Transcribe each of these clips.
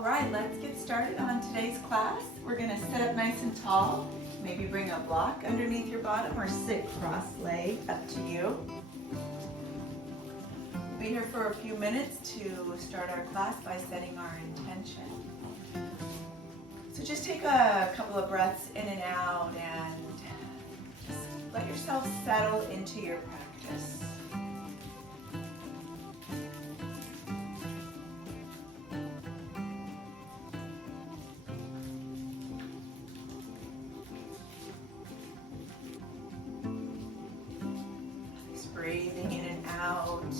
All right, let's get started on today's class. We're going to sit up nice and tall. Maybe bring a block underneath your bottom or sit cross-legged, up to you. We'll be here for a few minutes to start our class by setting our intention. So just take a couple of breaths in and out and just let yourself settle into your practice. Breathing in and out.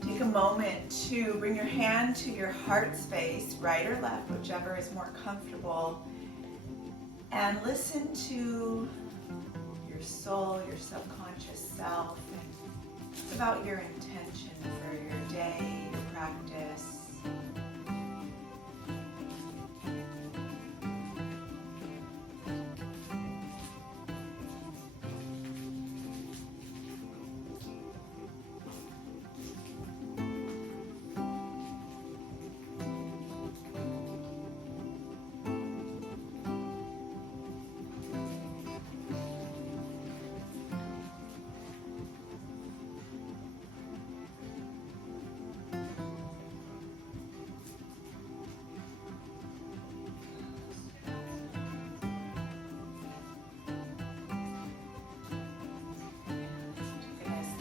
Take a moment to bring your hand to your heart space, right or left, whichever is more comfortable, and listen to your soul, your subconscious self, and about your intention for your day, your practice.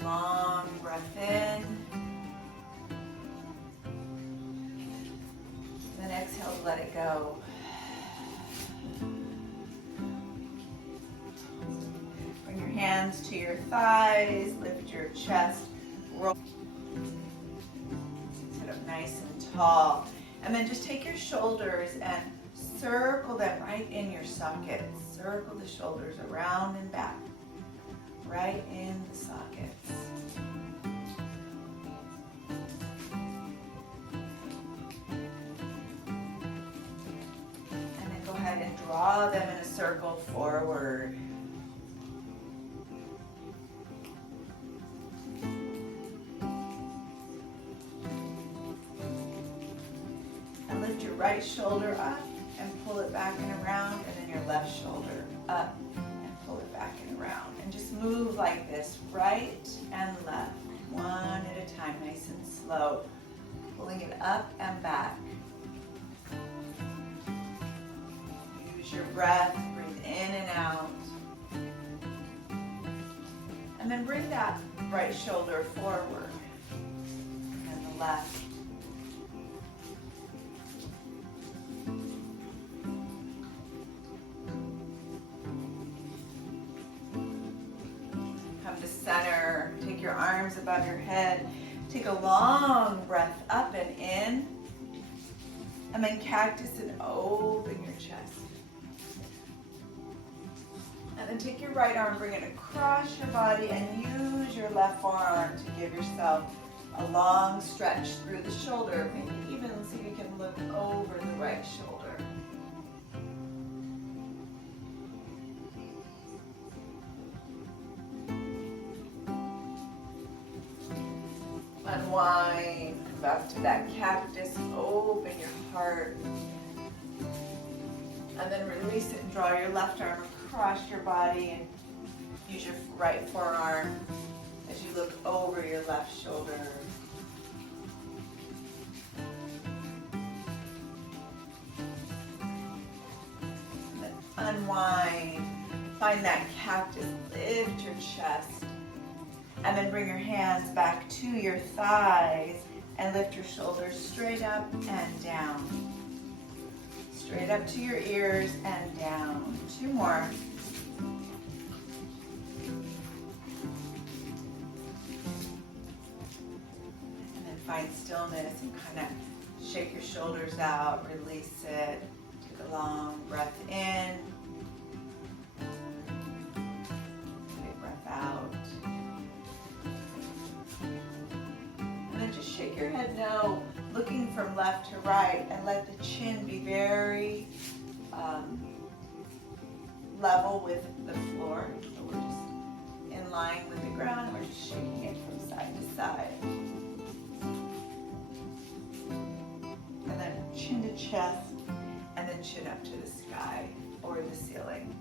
Long breath in. Then exhale to let it go. Bring your hands to your thighs, lift your chest, roll. Sit up nice and tall. And then just take your shoulders and circle them right in your sockets. Circle the shoulders around and back. Right in the sockets. And then go ahead and draw them in a circle forward. And lift your right shoulder up and pull it back and around, and then your left shoulder up. Pull it back and around, and just move like this, right and left, one at a time, nice and slow, pulling it up and back. Use your breath, breathe in and out, and then bring that right shoulder forward, and the left. Center. Take your arms above your head. Take a long breath up and in. And then cactus and open your chest. And then take your right arm, bring it across your body, and use your left forearm to give yourself a long stretch through the shoulder. Maybe even see if you can look over the right shoulder. Unwind, come back to that cactus, open your heart, and then release it and draw your left arm across your body and use your right forearm as you look over your left shoulder. And then unwind, find that cactus, lift your chest. And then bring your hands back to your thighs and lift your shoulders straight up and down. Straight up to your ears and down. Two more. And then find stillness and kind of shake your shoulders out, release it. Take a long breath in. Big breath out. Shake your head no, looking from left to right, and let the chin be very level with the floor. So we're just in line with the ground. We're just shaking it from side to side. chest, and then chin up to the sky or the ceiling.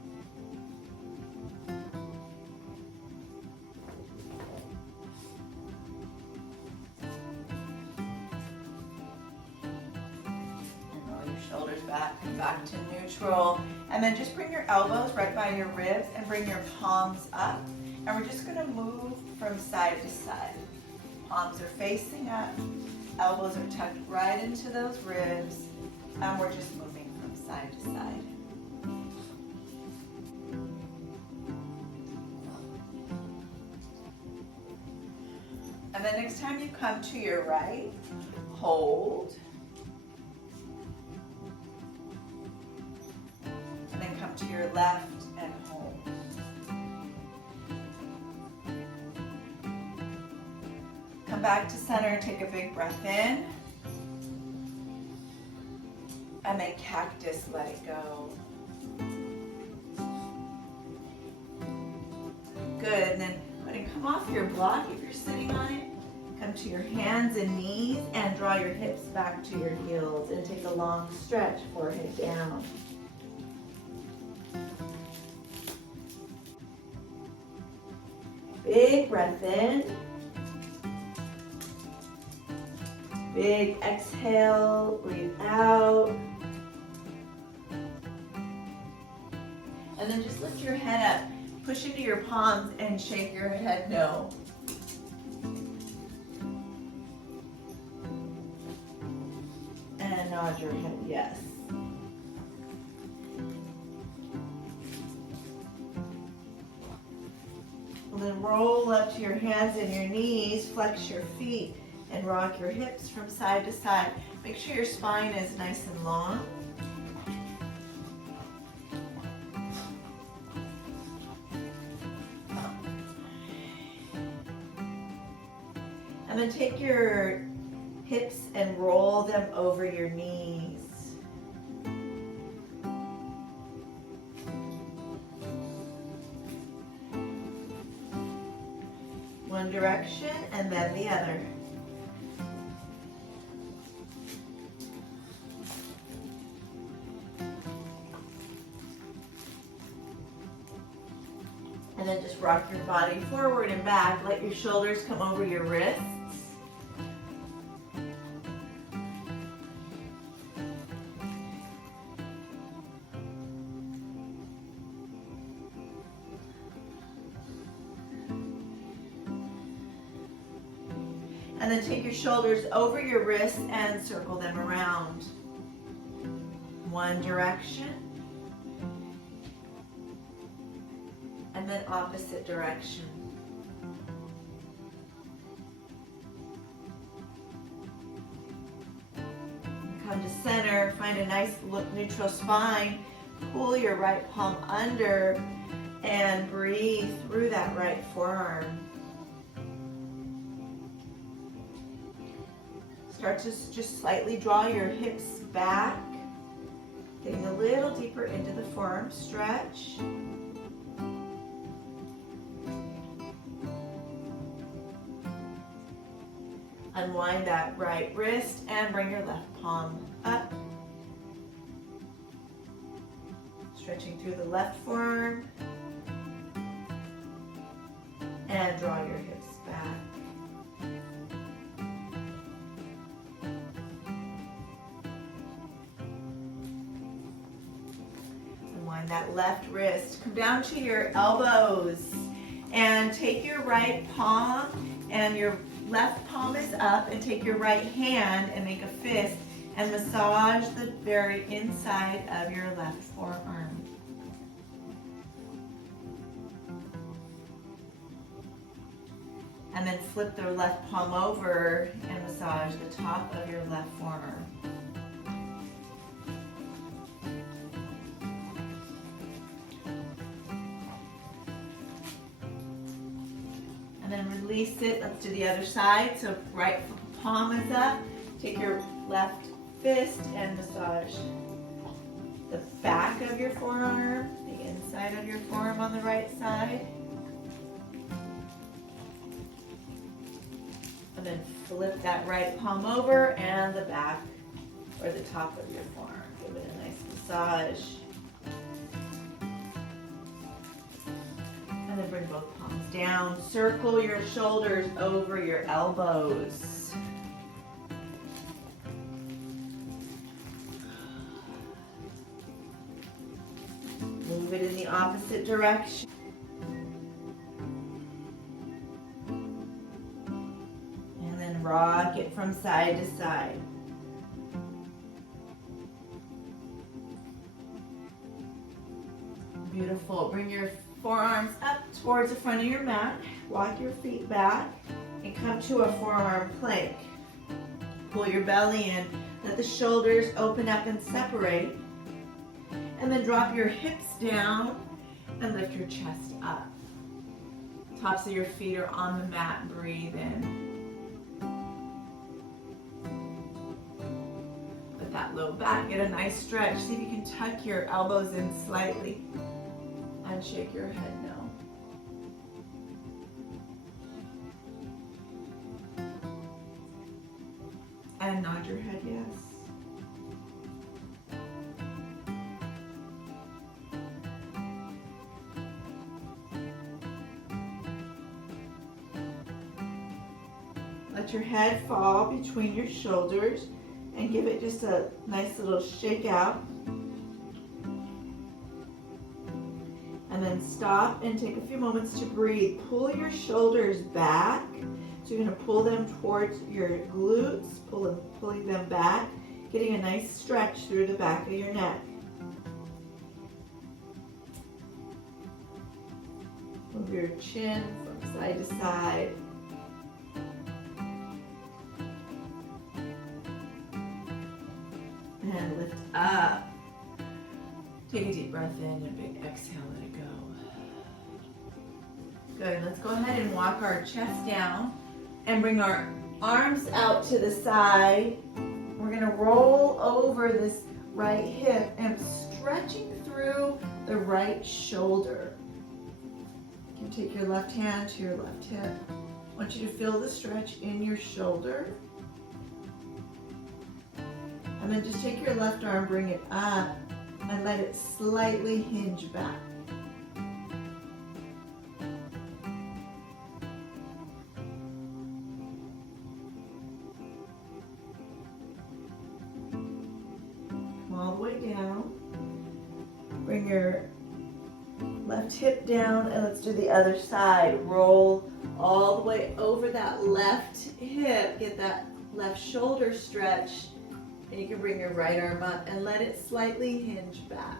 Shoulders back, come back to neutral. And then just bring your elbows right by your ribs and bring your palms up. And we're just gonna move from side to side. Palms are facing up, elbows are tucked right into those ribs, and we're just moving from side to side. And then next time you come to your right, hold. To your left and hold. Come back to center, take a big breath in. And then cactus, let it go. Good, and then let it come off your block if you're sitting on it. Come to your hands and knees and draw your hips back to your heels and take a long stretch, forehead down. Big breath in. Big exhale, breathe out. And then just lift your head up. Push into your palms and shake your head no. And nod your head yes. And then roll up to your hands and your knees, flex your feet, and rock your hips from side to side. Make sure your spine is nice and long. And then take your hips and roll them over your knees. One direction and then the other. And then just rock your body forward and back. Let your shoulders come over your wrists. And then take your shoulders over your wrists and circle them around. One direction. And then opposite direction. Come to center, find a nice neutral spine. Pull your right palm under and breathe through that right forearm. Start to just slightly draw your hips back, getting a little deeper into the forearm stretch. Unwind that right wrist and bring your left palm up. Stretching through the left forearm. And draw your hips back. Unwind that left wrist. Come down to your elbows and take your right palm and your left palm is up, and take your right hand and make a fist and massage the very inside of your left forearm. And then flip the left palm over and massage the top of your left forearm. And then release it. Let's do the other side. So right palm is up. Take your left fist and massage the back of your forearm, the inside of your forearm on the right side. And then flip that right palm over and the back. or the top of your forearm. Give it a nice massage. And then bring both palms down. Circle your shoulders over your elbows. Move it in the opposite direction. And then rock it from side to side. Beautiful. Bring your forearms up towards the front of your mat. Walk your feet back and come to a forearm plank. Pull your belly in. Let the shoulders open up and separate. And then drop your hips down and lift your chest up. Tops of your feet are on the mat. Breathe in. Let that low back get a nice stretch. See if you can tuck your elbows in slightly. And shake your head no. And nod your head yes. Let your head fall between your shoulders and give it just a nice little shake out. And then stop and take a few moments to breathe. Pull your shoulders back. So you're going to pull them towards your glutes, pulling them back, getting a nice stretch through the back of your neck. Move your chin from side to side. And lift up. Take a deep breath in and a big exhale, let it go. Good, let's go ahead and walk our chest down and bring our arms out to the side. We're gonna roll over this right hip and stretching through the right shoulder. You can take your left hand to your left hip. I want you to feel the stretch in your shoulder. And then just take your left arm, bring it up, and let it slightly hinge back. Come all the way down. Bring your left hip down, and let's do the other side. Roll all the way over that left hip. Get that left shoulder stretched. And you can bring your right arm up and let it slightly hinge back.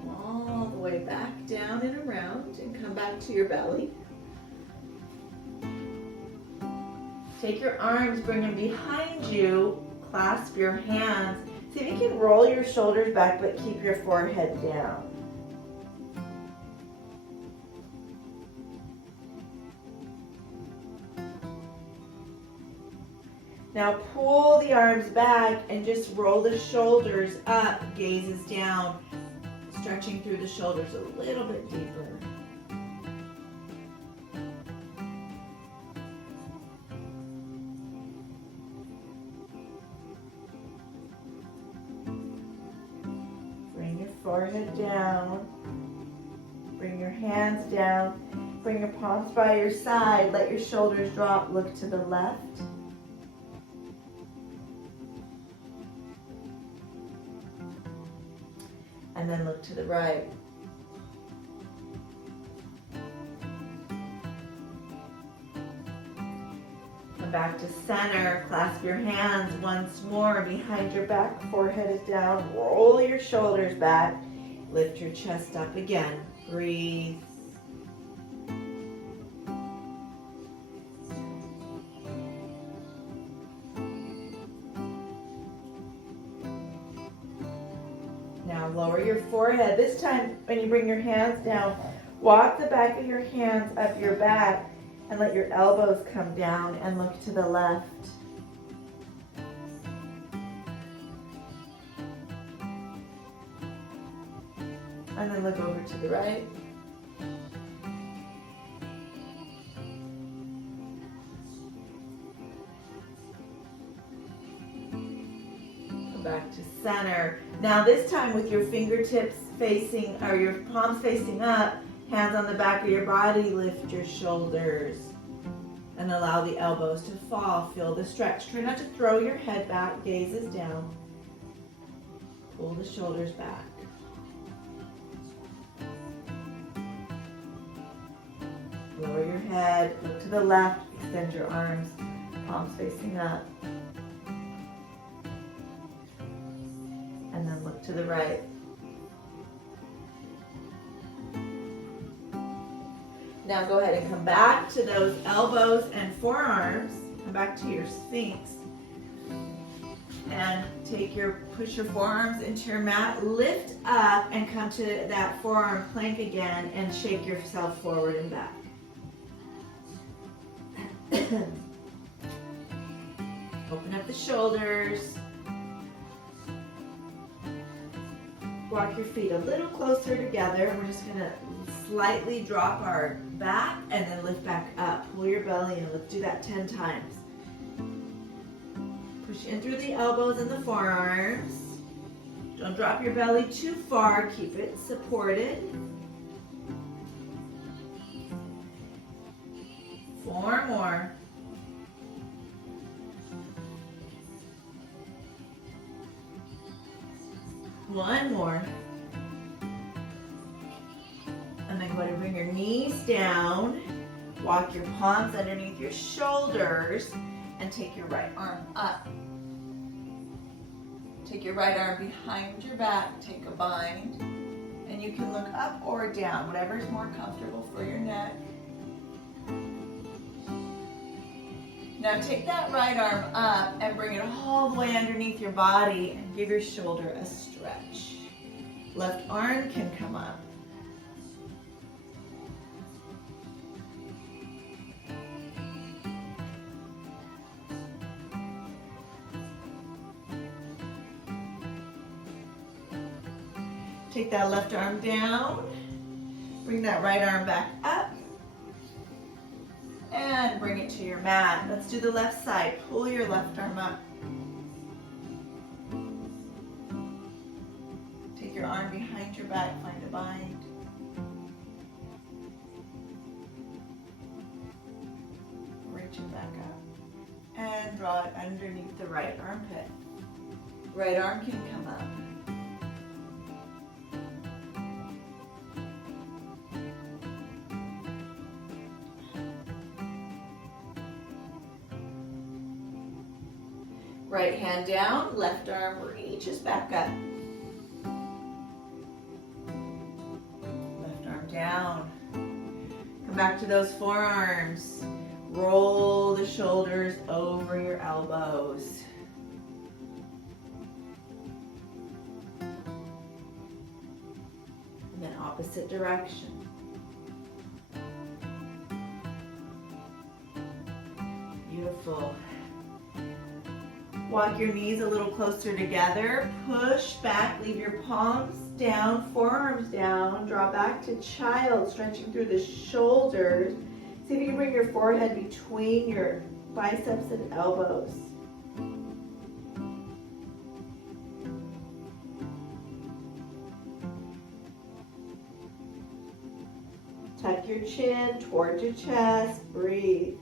Come all the way back down and around and come back to your belly. Take your arms, bring them behind you, clasp your hands. See if you can roll your shoulders back, but keep your forehead down. Now pull the arms back and just roll the shoulders up, gazes down, stretching through the shoulders a little bit deeper. Forehead down. Bring your hands down. Bring your palms by your side. Let your shoulders drop. Look to the left. And then look to the right. Come back to center. Clasp your hands once more behind your back. Forehead is down. Roll your shoulders back. Lift your chest up again. Breathe. Now lower your forehead. This time when you bring your hands down, walk the back of your hands up your back and let your elbows come down and look to the left. And then look over to the right. Come back to center. Now this time with your fingertips facing, or your palms facing up, hands on the back of your body, lift your shoulders. And allow the elbows to fall. Feel the stretch. Try not to throw your head back. Gaze is down. Pull the shoulders back. Lower your head. Look to the left. Extend your arms. Palms facing up. And then look to the right. Now go ahead and come back to those elbows and forearms. Come back to your Sphinx. And push your forearms into your mat. Lift up and come to that forearm plank again and shake yourself forward and back. Open up the shoulders. Walk your feet a little closer together. We're just going to slightly drop our back and then lift back up. Pull your belly in. Let's do that 10 times. Push in through the elbows and the forearms. Don't drop your belly too far. Keep it supported. 4 more. One more. And then go ahead and bring your knees down. Walk your palms underneath your shoulders and take your right arm up. Take your right arm behind your back, take a bind, and you can look up or down, whatever is more comfortable for your neck. Now take that right arm up and bring it all the way underneath your body and give your shoulder a stretch. Left arm can come up. Take that left arm down. Bring that right arm back up. And bring it to your mat. Let's do the left side. Pull your left arm up. Take your arm behind your back, find a bind. Reach it back up. And draw it underneath the right armpit. Right arm can come up. Right hand down, left arm reaches back up. Left arm down. Come back to those forearms. Roll the shoulders over your elbows. And then opposite direction. Beautiful. Walk your knees a little closer together. Push back, leave your palms down, forearms down. Draw back to child, stretching through the shoulders. See if you can bring your forehead between your biceps and elbows. Tuck your chin towards your chest. Breathe.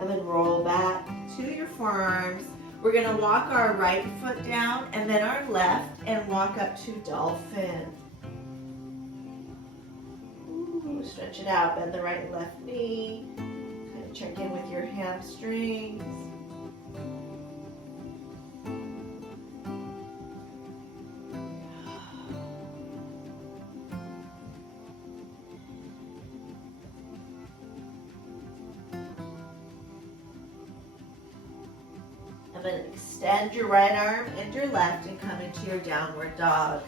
And then roll back to your forearms. We're going to walk our right foot down and then our left and walk up to dolphin. Ooh, stretch it out. Bend the right and left knee. Kind of check in with your hamstrings. Then extend your right arm and your left and come into your downward dog.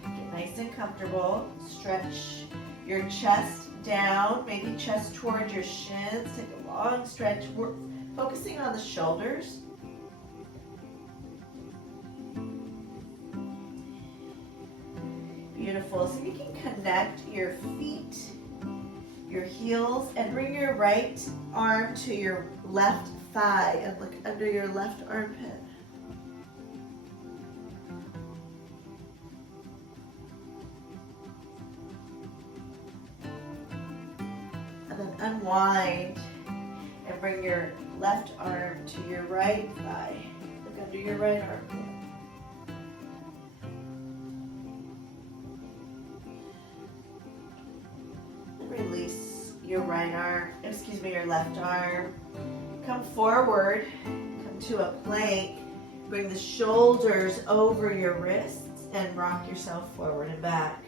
Get nice and comfortable. Stretch your chest down, maybe chest towards your shins. Take a long stretch. We're focusing on the shoulders. Beautiful. So you can connect your feet, your heels, and bring your right arm to your left thigh and look under your left armpit. And then unwind and bring your left arm to your right thigh. Look under your right armpit. Release your your left arm. Come forward, come to a plank. Bring the shoulders over your wrists and rock yourself forward and back.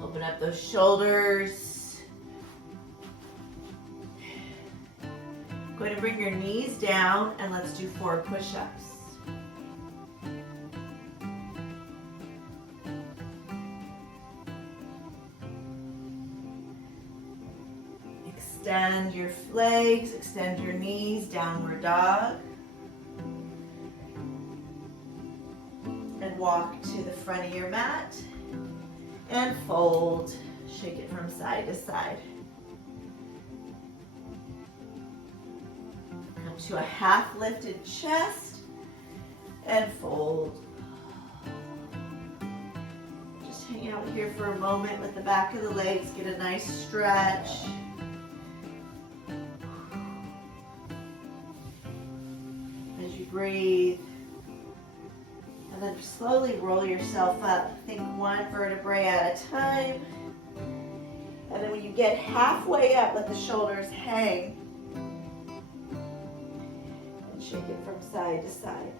Open up those shoulders. Go ahead and bring your knees down and let's do 4 push-ups. Extend your legs, extend your knees, downward dog. And walk to the front of your mat and fold. Shake it from side to side. Come to a half lifted chest and fold. Just hang out here for a moment with the back of the legs, get a nice stretch. Breathe. And then slowly roll yourself up. Think 1 vertebrae at a time. And then when you get halfway up, let the shoulders hang. And shake it from side to side.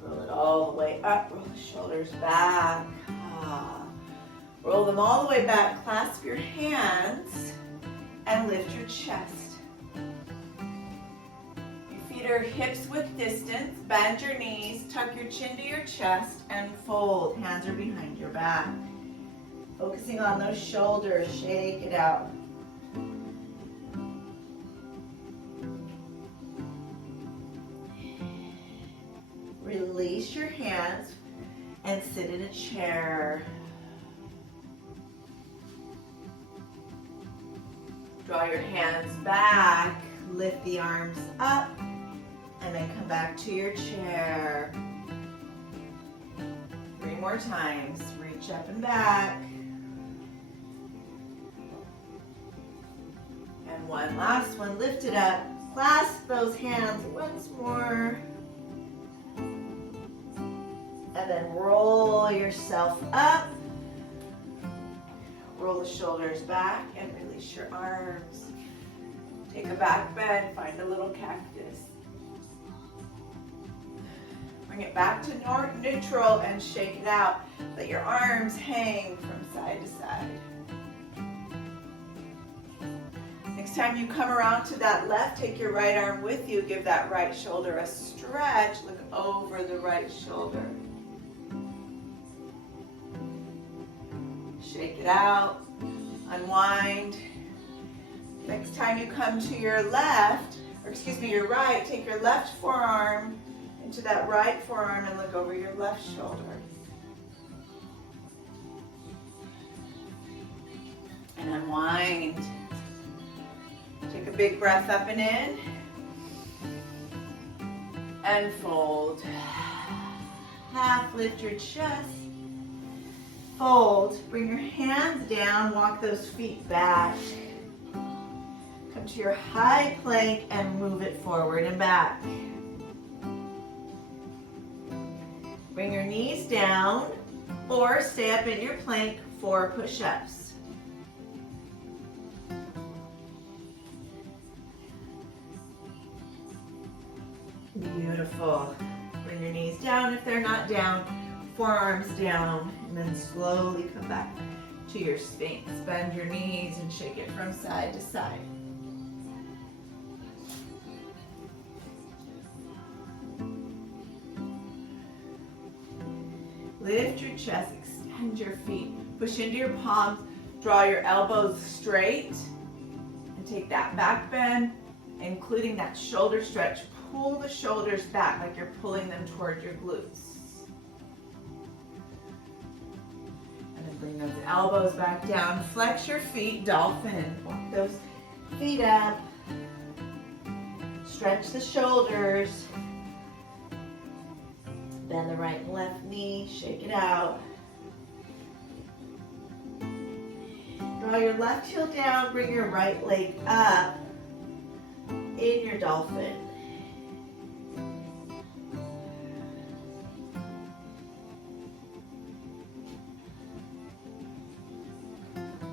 Roll it all the way up. Roll the shoulders back. Roll them all the way back. Clasp your hands and lift your chest. Your feet are hips width distance. Bend your knees, tuck your chin to your chest, and fold. Hands are behind your back. Focusing on those shoulders. Shake it out. Release your hands and sit in a chair. Draw your hands back, lift the arms up, and then come back to your chair. 3 more times. Reach up and back. And one last one. Lift it up. Clasp those hands once more. And then roll yourself up. Roll the shoulders back and release your arms. Take a back bend, find a little cactus. Bring it back to neutral and shake it out. Let your arms hang from side to side. Next time you come around to that left, take your right arm with you. Give that right shoulder a stretch. Look over the right shoulder. Shake it out, unwind. Next time you come to your left, or excuse me, your right, take your left forearm into that right forearm and look over your left shoulder. And unwind. Take a big breath up and in. And fold. Half lift your chest. Fold, bring your hands down, walk those feet back. Come to your high plank and move it forward and back. Bring your knees down or stay up in your plank, 4 push-ups. Beautiful. Bring your knees down if they're not down. Forearms down, and then slowly come back to your Sphinx. Bend your knees and shake it from side to side. Lift your chest, extend your feet, push into your palms, draw your elbows straight, and take that back bend including that shoulder stretch. Pull the shoulders back like you're pulling them toward your glutes. And then bring those elbows back down. Flex your feet, dolphin. Walk those feet up. Stretch the shoulders. Bend the right and left knee. Shake it out. Draw your left heel down. Bring your right leg up in your dolphin.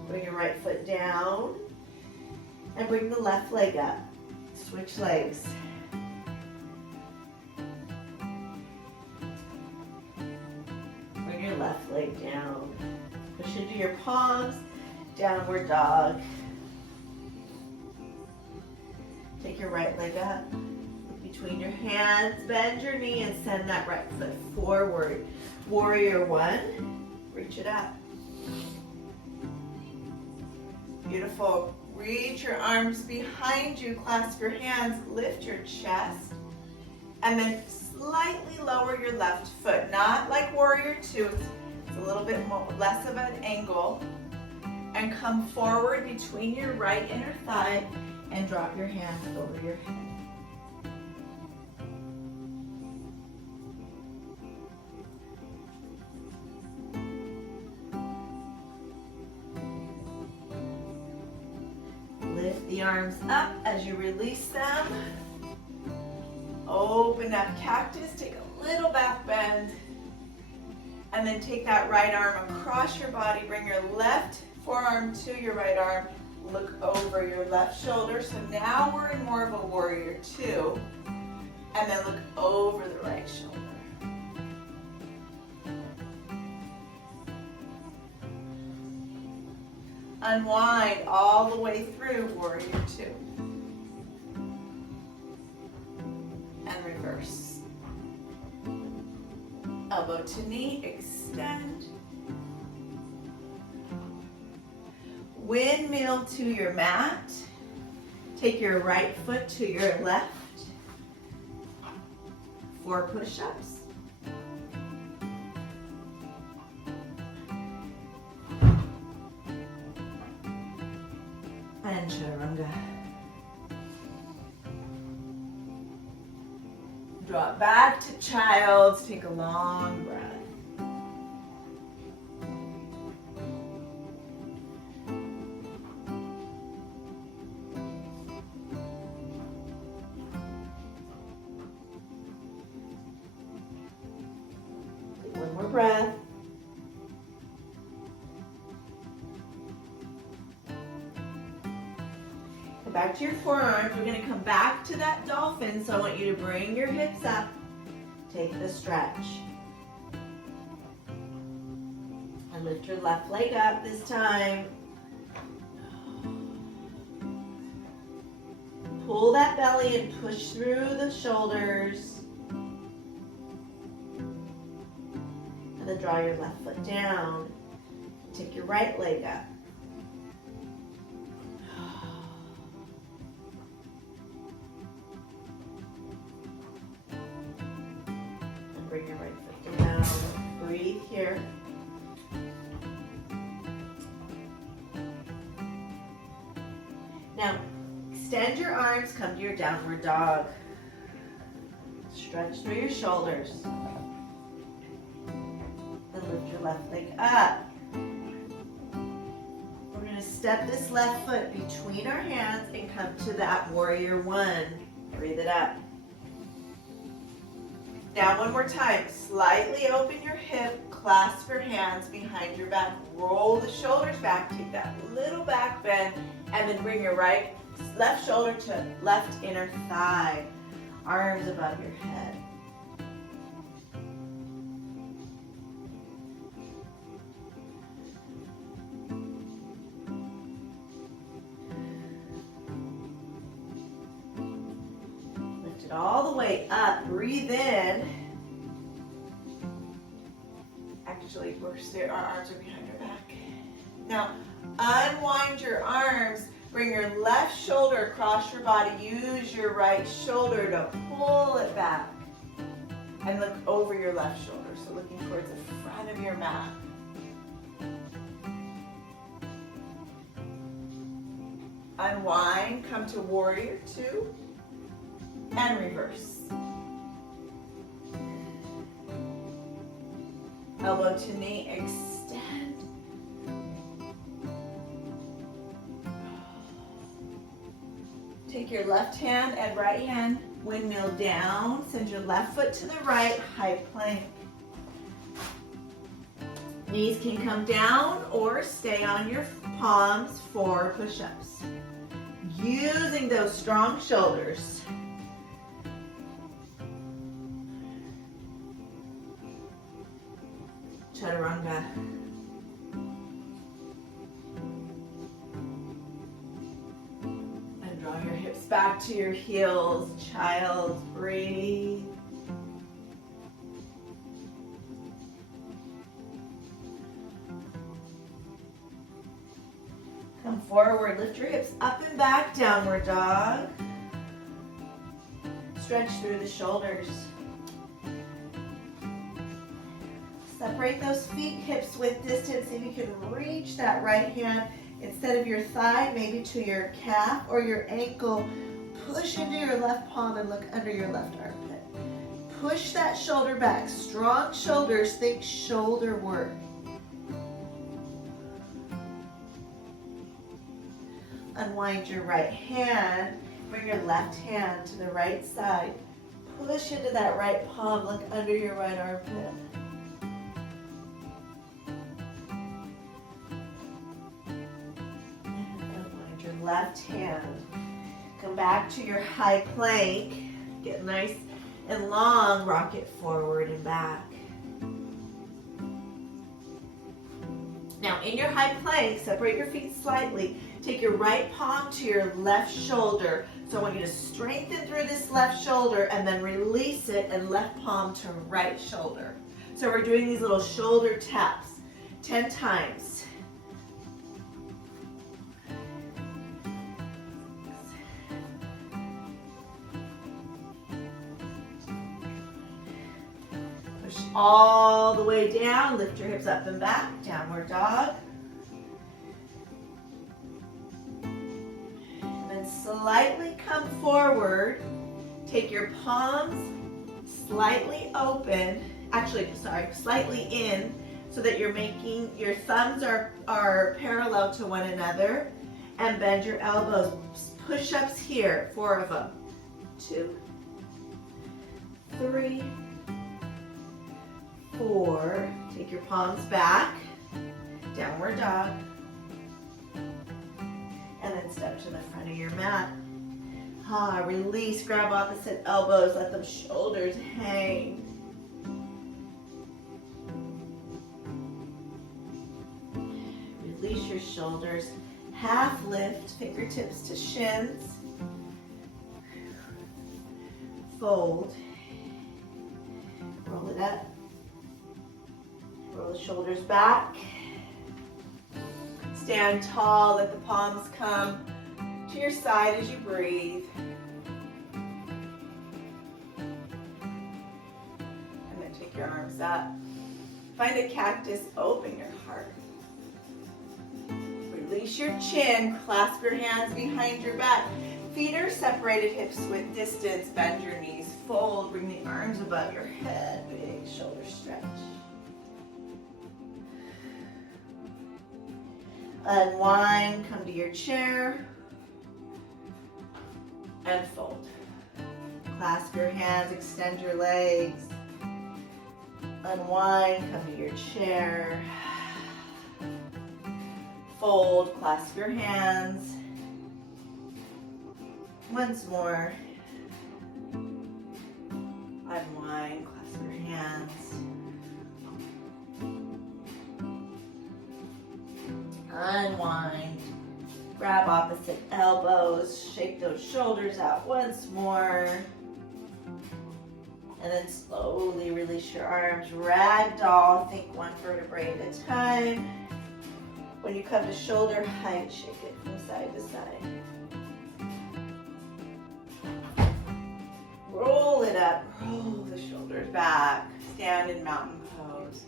Bring your right foot down and bring the left leg up. Switch legs. Bring your left leg down. Push into your palms, downward dog. Take your right leg up. Look between your hands, bend your knee and send that right foot forward. Warrior one, reach it up. Beautiful. Reach your arms behind you, clasp your hands, lift your chest, and then slightly lower your left foot. Not like warrior two, it's a little bit more, less of an angle. And come forward between your right inner thigh and drop your hands over your head. Lift the arms up as you release them. Open up cactus, take a little back bend. And then take that right arm across your body, bring your left forearm to your right arm, look over your left shoulder. So now we're in more of a warrior two. And then look over the right shoulder. Unwind all the way through warrior two. And reverse. Elbow to knee, extend. Windmill to your mat. Take your right foot to your left. 4 push-ups. And chaturanga. Drop back to child's. Take a long breath. Take one more breath. Back to your forearms. We're going to come back to that dolphin, so I want you to bring your hips up. Take the stretch. And lift your left leg up this time. Pull that belly and push through the shoulders. And then draw your left foot down. Take your right leg up. Bring your right foot down. Breathe here. Now, extend your arms, come to your downward dog. Stretch through your shoulders. Then lift your left leg up. We're going to step this left foot between our hands and come to that warrior one. Breathe it up. Now one more time, slightly open your hip, clasp your hands behind your back, roll the shoulders back, take that little back bend, and then bring your left shoulder to left inner thigh, arms above your head. Lift it all the way up, breathe in. Actually, our arms are behind our back. Now, unwind your arms, Bring your left shoulder across your body. Use your right shoulder to pull it back. And look over your left shoulder, so looking towards the front of your mat. Unwind, come to warrior two, and reverse. Elbow to knee, extend. Take your left hand and right hand, windmill down. Send your left foot to the right, high plank. Knees can come down or stay on your palms for push-ups. Using those strong shoulders. Chaturanga. And draw your hips back to your heels. Child, breathe. Come forward, lift your hips up and back, downward dog. Stretch through the shoulders. Separate those feet, hips width distance. See if you can reach that right hand instead of your thigh, maybe to your calf or your ankle. Push into your left palm and look under your left armpit. Push that shoulder back. Strong shoulders, think shoulder work. Unwind your right hand. Bring your left hand to the right side. Push into that right palm. Look under your right armpit. And unwind your left hand. Come back to your high plank. Get nice and long. Rock it forward and back. Now in your high plank, separate your feet slightly. Take your right palm to your left shoulder. So I want you to strengthen through this left shoulder and then release it and left palm to right shoulder. So we're doing these little shoulder taps 10 times. Push all the way down. Lift your hips up and back. Downward dog. Slightly come forward, take your palms slightly open, slightly in, so that you're making, your thumbs are parallel to one another, and bend your elbows. Push-ups here, 4 of them. 2, 3, 4. Take your palms back, downward dog. And then step to the front of your mat. Release, grab opposite elbows, let the shoulders hang. Release your shoulders. Half lift, fingertips to shins. Fold. Roll it up. Roll the shoulders back. Stand tall, let the palms come to your side as you breathe. And then take your arms up. Find a cactus, open your heart. Release your chin, clasp your hands behind your back. Feet are separated, hips width distance. Bend your knees, fold, bring the arms above your head. Big shoulder stretch. Unwind, come to your chair, and fold. Clasp your hands, extend your legs. Unwind, come to your chair. Fold, clasp your hands. Once more. Unwind, clasp your hands. Unwind, grab opposite elbows, shake those shoulders out once more, and then slowly release your arms, ragdoll, think one vertebrae at a time, When you come to shoulder height, shake it from side to side. Roll it up, roll the shoulders back. Stand in mountain pose.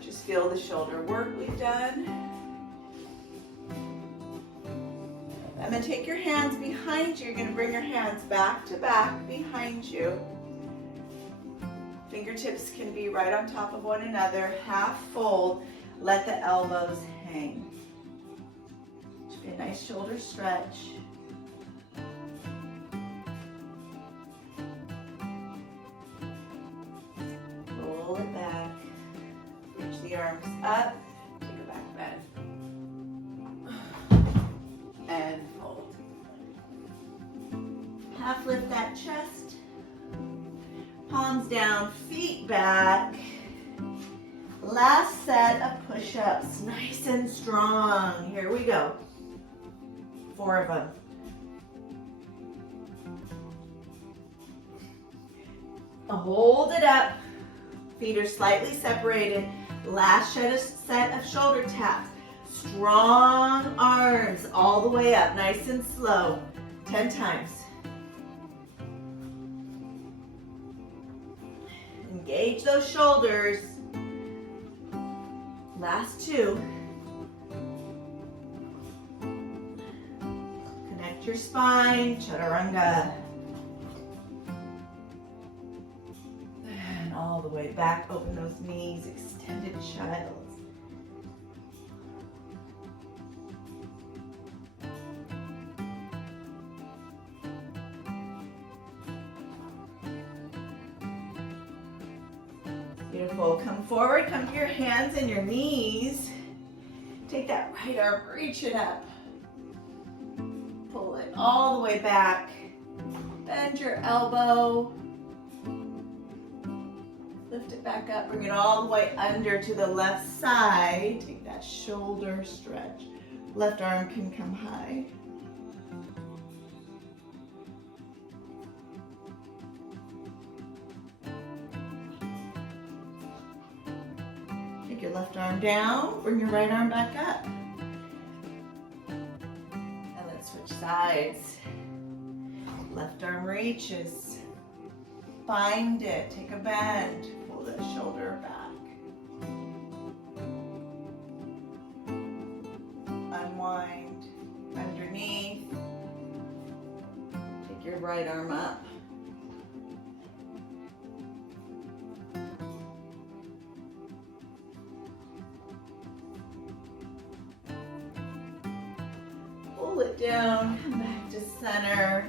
Just feel the shoulder work we've done. And then take your hands behind you. You're going to bring your hands back to back behind you. Fingertips can be right on top of one another. Half fold. Let the elbows hang. Should be a nice shoulder stretch. Roll it back. Reach the arms up. Take a back bend. And fold. Half lift that chest. Palms down, feet back. Last set of push-ups, nice and strong. Here we go. 4 of them. Hold it up. Feet are slightly separated. Last set of shoulder taps. Strong arms all the way up, nice and slow. 10 times. Engage those shoulders. Last 2. Connect your spine, chaturanga. And all the way back, open those knees, extended child. Beautiful. Come forward, come to your hands and your knees. Take that right arm, reach it up. Pull it all the way back. Bend your elbow. Lift it back up, bring it all the way under to the left side. Take that shoulder stretch. Left arm can come high. Take your left arm down, bring your right arm back up. And let's switch sides. Left arm reaches. Find it, take a bend, pull the shoulder back. Unwind, underneath. Take your right arm up. Pull it down, come back to center.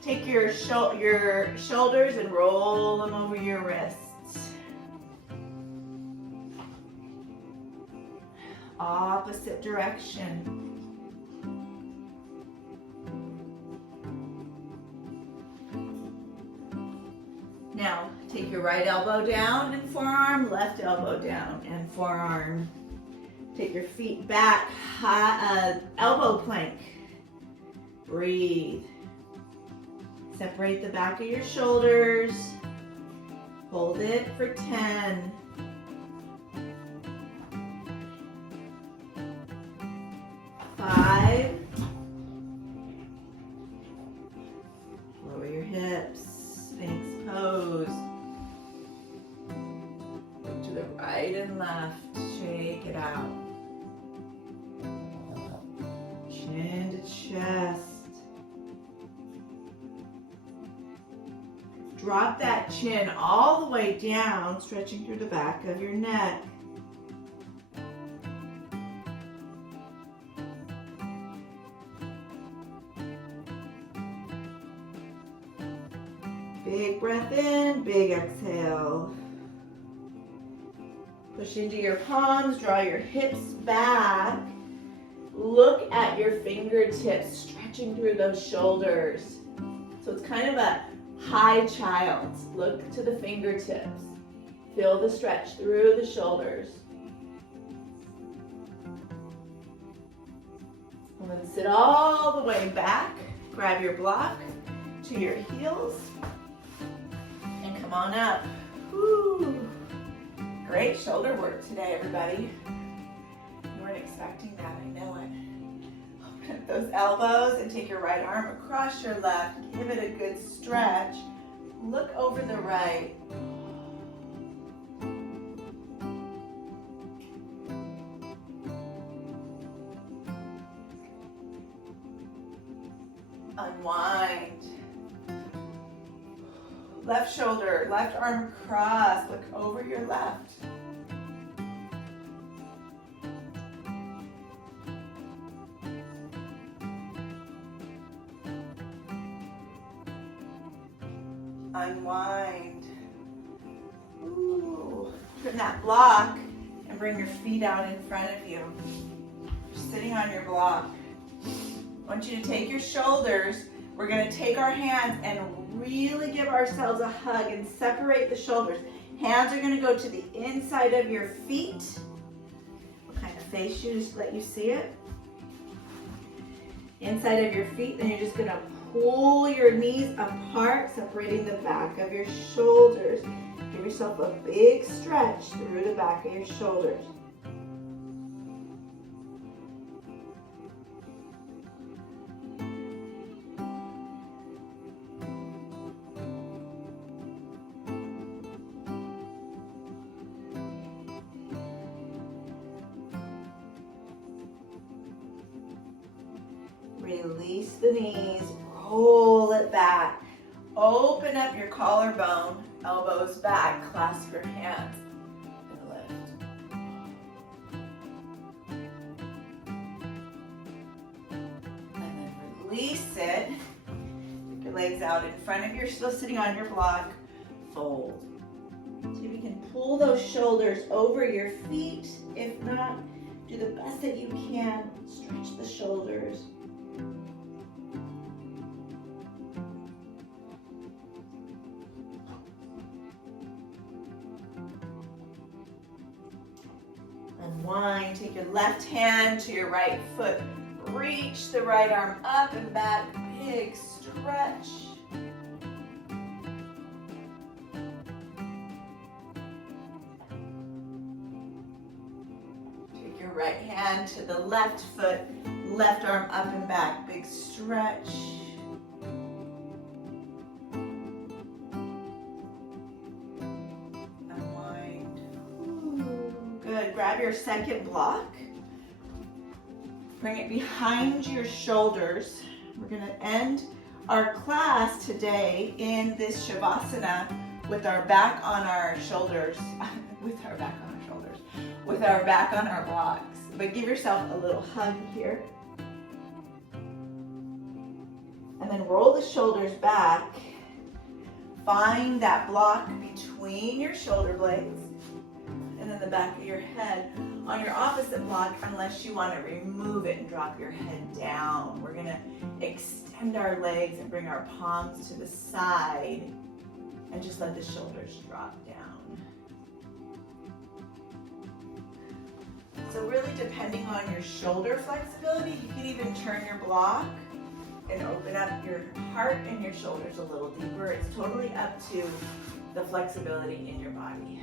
Take your shoulders and roll them over your wrists. Opposite direction. Now, take your right elbow down and forearm, left elbow down and forearm. Take your feet back, elbow plank. Breathe. Separate the back of your shoulders. Hold it for 10. 5. Lower your hips. Sphinx pose. Look to the right and left. Shake it out. Chin to chest. Drop that chin all the way down, stretching through the back of your neck. Big breath in, big exhale. Push into your palms, draw your hips back. Look at your fingertips, stretching through those shoulders. So it's kind of a high child. Look to the fingertips. Feel the stretch through the shoulders. And then sit all the way back. Grab your block to your heels. And come on up. Woo. Great shoulder work today, everybody. You weren't expecting that, I know. those elbows and take your right arm across your left. Give it a good stretch. Look over the right. Unwind. Left shoulder, left arm across. Look over your left. Unwind. Ooh. Turn that block and bring your feet out in front of you. You're sitting on your block. I want you to take your shoulders. We're going to take our hands and really give ourselves a hug and separate the shoulders. Hands are going to go to the inside of your feet. We'll kind of face you, just let you see it. Inside of your feet, then you're just going to pull your knees apart, separating the back of your shoulders. Give yourself a big stretch through the back of your shoulders. Release the knees, roll it back. Open up your collarbone, elbows back, clasp your hands, and lift. And then release it. Take your legs out in front of you. You're still sitting on your block. Fold. See if you can pull those shoulders over your feet. If not, do the best that you can. Stretch the shoulders. Unwind, take your left hand to your right foot. Reach the right arm up and back, big stretch. Take your right hand to the left foot, left arm up and back, big stretch. Good. Grab your second block. Bring it behind your shoulders. We're going to end our class today in this Shavasana with our back on our shoulders. With our back on our blocks. But give yourself a little hug here. And then roll the shoulders back. Find that block between your shoulder blades. And then the back of your head on your opposite block, unless you want to remove it and drop your head down. We're going to extend our legs and bring our palms to the side and just let the shoulders drop down. So really depending on your shoulder flexibility, you can even turn your block and open up your heart and your shoulders a little deeper. It's totally up to the flexibility in your body.